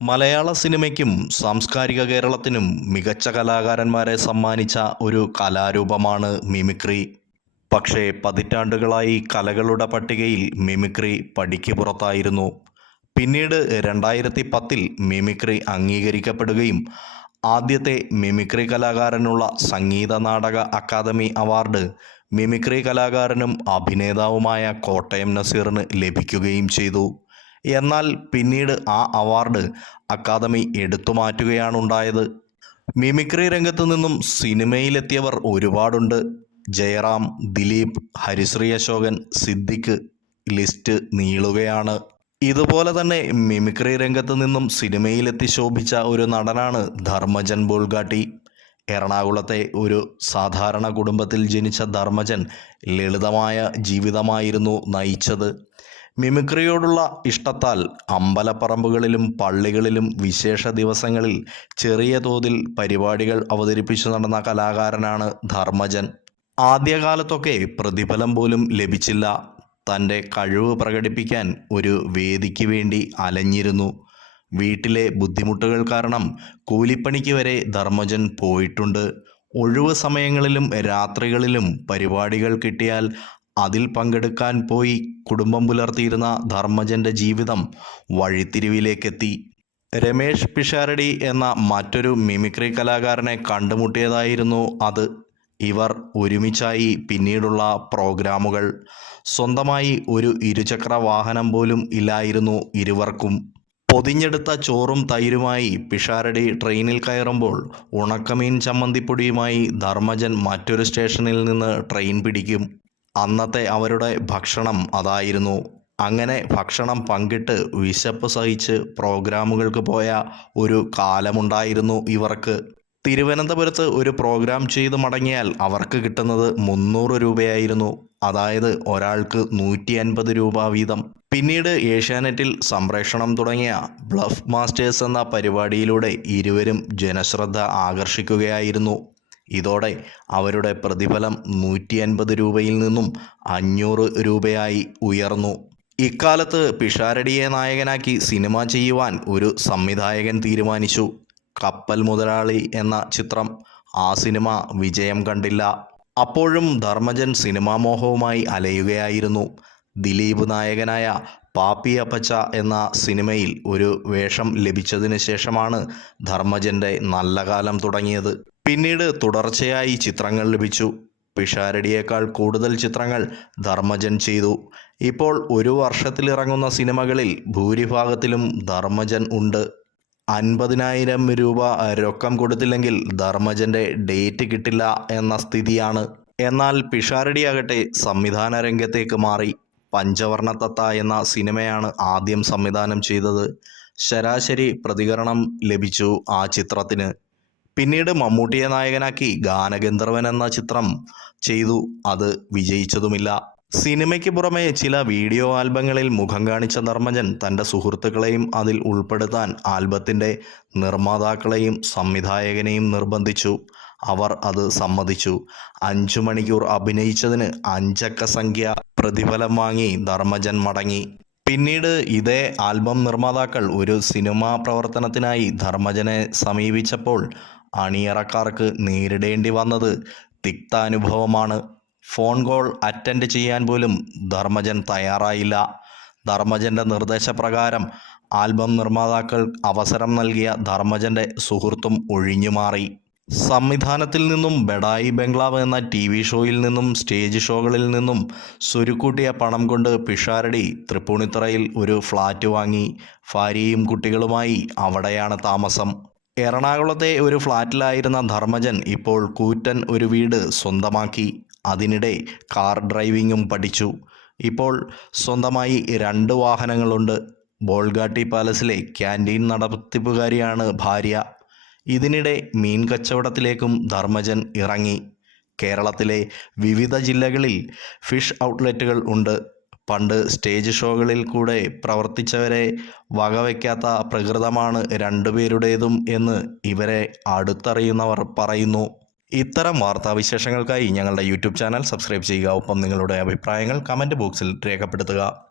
മലയാള സിനിമയ്ക്കും സാംസ്കാരിക കേരളത്തിനും മികച്ച കലാകാരന്മാരെ സമ്മാനിച്ച ഒരു കലാരൂപമാണ് മിമിക്രി. പക്ഷേ പതിറ്റാണ്ടുകളായി കലകളുടെ പട്ടികയിൽ മിമിക്രി പടിക്ക് പുറത്തായിരുന്നു. പിന്നീട് രണ്ടായിരത്തി പത്തിൽ മിമിക്രി അംഗീകരിക്കപ്പെടുകയും ആദ്യത്തെ മിമിക്രി കലാകാരനുള്ള Sangeetha Nataka academy award mimicry കലാകാരനും അഭിനേതാവുമായ കോട്ടയം നസീറിന് ലഭിക്കുകയും ചെയ്തു. എന്നാൽ പിന്നീട് ആ അവാർഡ് അക്കാദമി എടുത്തുമാറ്റുകയാണുണ്ടായത് മിമിക്രി രംഗത്തു നിന്നും സിനിമയിലെത്തിയവർ ഒരുപാടുണ്ട്. ജയറാം ദിലീപ് ഹരിശ്രീ അശോകൻ സിദ്ദിഖ് ലിസ്റ്റ് നീളുകയാണ്. ഇതുപോലെ തന്നെ മിമിക്രി രംഗത്തു നിന്നും സിനിമയിലെത്തി ശോഭിച്ച ഒരു നടനാണ് ധർമ്മജൻ ബോൾഗാട്ടി. എറണാകുളത്തെ ഒരു സാധാരണ കുടുംബത്തിൽ ജനിച്ച ധർമ്മജൻ ലളിതമായ ജീവിതമായിരുന്നു നയിച്ചത്. മിമിക്രിയോടുള്ള ഇഷ്ടത്താൽ അമ്പലപ്പറമ്പുകളിലും പള്ളികളിലും വിശേഷ ദിവസങ്ങളിൽ ചെറിയ തോതിൽ പരിപാടികൾ അവതരിപ്പിച്ചു നടന്ന കലാകാരനാണ് ധർമ്മജൻ. ആദ്യകാലത്തൊക്കെ പ്രതിഫലം പോലും ലഭിച്ചില്ല. തന്റെ കഴിവ് പ്രകടിപ്പിക്കാൻ ഒരു വേദിക്ക് വേണ്ടി അലഞ്ഞിരുന്നു. വീട്ടിലെ ബുദ്ധിമുട്ടുകൾ കാരണം കൂലിപ്പണിക്ക് വരെ ധർമ്മജൻ പോയിട്ടുണ്ട്. ഒഴിവ് സമയങ്ങളിലും രാത്രികളിലും പരിപാടികൾ കിട്ടിയാൽ അതിൽ പങ്കെടുക്കാൻ പോയി കുടുംബം പുലർത്തിയിരുന്ന ധർമ്മജന്റെ ജീവിതം വഴിത്തിരിവിലേക്കെത്തി. രമേഷ് പിഷാരടി എന്ന മറ്റൊരു മിമിക്രി കലാകാരനെ കണ്ടുമുട്ടിയതായിരുന്നു അത്. ഇവർ ഒരുമിച്ചായി പിന്നീടുള്ള പ്രോഗ്രാമുകൾ. സ്വന്തമായി ഒരു ഇരുചക്ര വാഹനം പോലും ഇല്ലായിരുന്നു ഇരുവർക്കും. പൊതിഞ്ഞെടുത്ത ചോറും തൈരുമായി പിഷാരടി ട്രെയിനിൽ കയറുമ്പോൾ ഉണക്കമീൻ ചമ്മന്തിപ്പൊടിയുമായി ധർമ്മജൻ മറ്റൊരു സ്റ്റേഷനിൽ നിന്ന് ട്രെയിൻ പിടിക്കും. അന്നത്തെ അവരുടെ ഭക്ഷണം അതായിരുന്നു. അങ്ങനെ ഭക്ഷണം പങ്കിട്ട് വിശപ്പ് സഹിച്ച് പ്രോഗ്രാമുകൾക്ക് പോയ ഒരു കാലമുണ്ടായിരുന്നു ഇവർക്ക്. തിരുവനന്തപുരത്ത് ഒരു പ്രോഗ്രാം ചെയ്ത് മടങ്ങിയാൽ അവർക്ക് കിട്ടുന്നത് മുന്നൂറ് രൂപയായിരുന്നു. അതായത് ഒരാൾക്ക് നൂറ്റി അൻപത് രൂപ വീതം. പിന്നീട് ഏഷ്യാനെറ്റിൽ സംപ്രേഷണം തുടങ്ങിയ ബ്ലഫ് മാസ്റ്റേഴ്സ് എന്ന പരിപാടിയിലൂടെ ഇരുവരും ജനശ്രദ്ധ ആകർഷിക്കുകയായിരുന്നു. ഇതോടെ അവരുടെ പ്രതിഫലം നൂറ്റി അൻപത് രൂപയിൽ നിന്നും അഞ്ഞൂറ് രൂപയായി ഉയർന്നു. ഇക്കാലത്ത് പിഷാരടിയെ നായകനാക്കി സിനിമ ചെയ്യുവാൻ ഒരു സംവിധായകൻ തീരുമാനിച്ചു. കപ്പൽ മുതലാളി എന്ന ചിത്രം. ആ സിനിമ വിജയം കണ്ടില്ല. അപ്പോഴും ധർമ്മജൻ സിനിമാ മോഹവുമായി അലയുകയായിരുന്നു. ദിലീപ് നായകനായ പാപ്പി അപ്പച്ച എന്ന സിനിമയിൽ ഒരു വേഷം ലഭിച്ചതിന് ശേഷമാണ് ധർമ്മജന്റെ നല്ല കാലം തുടങ്ങിയത്. പിന്നീട് തുടർച്ചയായി ചിത്രങ്ങൾ ലഭിച്ചു. പിഷാരടിയേക്കാൾ കൂടുതൽ ചിത്രങ്ങൾ ധർമ്മജൻ ചെയ്തു. ഇപ്പോൾ ഒരു വർഷത്തിലിറങ്ങുന്ന സിനിമകളിൽ ഭൂരിഭാഗത്തിലും ധർമ്മജൻ ഉണ്ട്. അൻപതിനായിരം രൂപ രൊക്കം കൊടുത്തില്ലെങ്കിൽ ധർമ്മജന്റെ ഡേറ്റ് കിട്ടില്ല എന്ന സ്ഥിതിയാണ്. എന്നാൽ പിഷാരടിയാകട്ടെ സംവിധാന രംഗത്തേക്ക് മാറി. പഞ്ചവർണ തത്ത എന്ന സിനിമയാണ് ആദ്യം സംവിധാനം ചെയ്തത്. ശരാശരി പ്രതികരണം ലഭിച്ചു ആ ചിത്രത്തിന്. പിന്നീട് മമ്മൂട്ടിയെ നായകനാക്കി ഗാനഗന്ധർവൻ എന്ന ചിത്രം ചെയ്തു. അത് വിജയിച്ചതുമില്ല. സിനിമയ്ക്ക് പുറമെ ചില വീഡിയോ ആൽബങ്ങളിൽ മുഖം കാണിച്ച ധർമ്മജൻ തന്റെ സുഹൃത്തുക്കളെയും അതിൽ ഉൾപ്പെടുത്താൻ ആൽബത്തിന്റെ നിർമ്മാതാക്കളെയും സംവിധായകനെയും നിർബന്ധിച്ചു. അവർ അത് സമ്മതിച്ചു. അഞ്ചു മണിക്കൂർ അഭിനയിച്ചതിന് അഞ്ചക്ക സംഖ്യ പ്രതിഫലം വാങ്ങി ധർമ്മജൻ മടങ്ങി. പിന്നീട് ഇതേ ആൽബം നിർമ്മാതാക്കൾ ഒരു സിനിമാ പ്രവർത്തനത്തിനായി ധർമ്മജനെ സമീപിച്ചപ്പോൾ അണിയറക്കാർക്ക് നേരിടേണ്ടി വന്നത് തിക്താനുഭവമാണ്. ഫോൺ കോൾ അറ്റൻഡ് ചെയ്യാൻ പോലും ധർമ്മജൻ തയ്യാറായില്ല. ധർമ്മജന്റെ നിർദ്ദേശപ്രകാരം ആൽബം നിർമ്മാതാക്കൾ അവസരം നൽകിയ ധർമ്മജന്റെ സുഹൃത്തും ഒഴിഞ്ഞുമാറി സംവിധാനത്തിൽ നിന്നും ബെഡായി ബംഗ്ലാവ് എന്ന ടി വി ഷോയിൽ നിന്നും സ്റ്റേജ് ഷോകളിൽ നിന്നും സുരുക്കൂട്ടിയ പണം കൊണ്ട് പിഷാരടി തൃപ്പൂണിത്തറയിൽ ഒരു ഫ്ലാറ്റ് വാങ്ങി. ഭാര്യയും കുട്ടികളുമായി അവിടെയാണ് താമസം. എറണാകുളത്തെ ഒരു ഫ്ലാറ്റിലായിരുന്ന ധർമ്മജൻ ഇപ്പോൾ കൂറ്റൻ ഒരു വീട് സ്വന്തമാക്കി അതിനിടെ കാർ ഡ്രൈവിങ്ങും പഠിച്ചു. ഇപ്പോൾ സ്വന്തമായി രണ്ട് വാഹനങ്ങളുണ്ട്. ബോൾഗാട്ടി പാലസിലെ ക്യാന്റീൻ നടത്തിപ്പുകാരിയാണ് ഭാര്യ. ഇതിനിടെ മീൻ കച്ചവടത്തിലേക്കും ധർമ്മജൻ ഇറങ്ങി. കേരളത്തിലെ വിവിധ ജില്ലകളിൽ ഫിഷ് ഔട്ട്ലെറ്റുകൾ ഉണ്ട്. പണ്ട് സ്റ്റേജ് ഷോകളിൽ കൂടെ പ്രവർത്തിച്ചവരെ വകവയ്ക്കാത്ത പ്രകൃതമാണ് രണ്ടുപേരുടേതും എന്ന് ഇവരെ അടുത്തറിയുന്നവർ പറയുന്നു. ഇത്തരം വാർത്താവിശേഷങ്ങൾക്കായി ഞങ്ങളുടെ യൂട്യൂബ് ചാനൽ സബ്സ്ക്രൈബ് ചെയ്യുക. ഒപ്പം നിങ്ങളുടെ അഭിപ്രായങ്ങൾ കമന്റ് ബോക്സിൽ രേഖപ്പെടുത്തുക.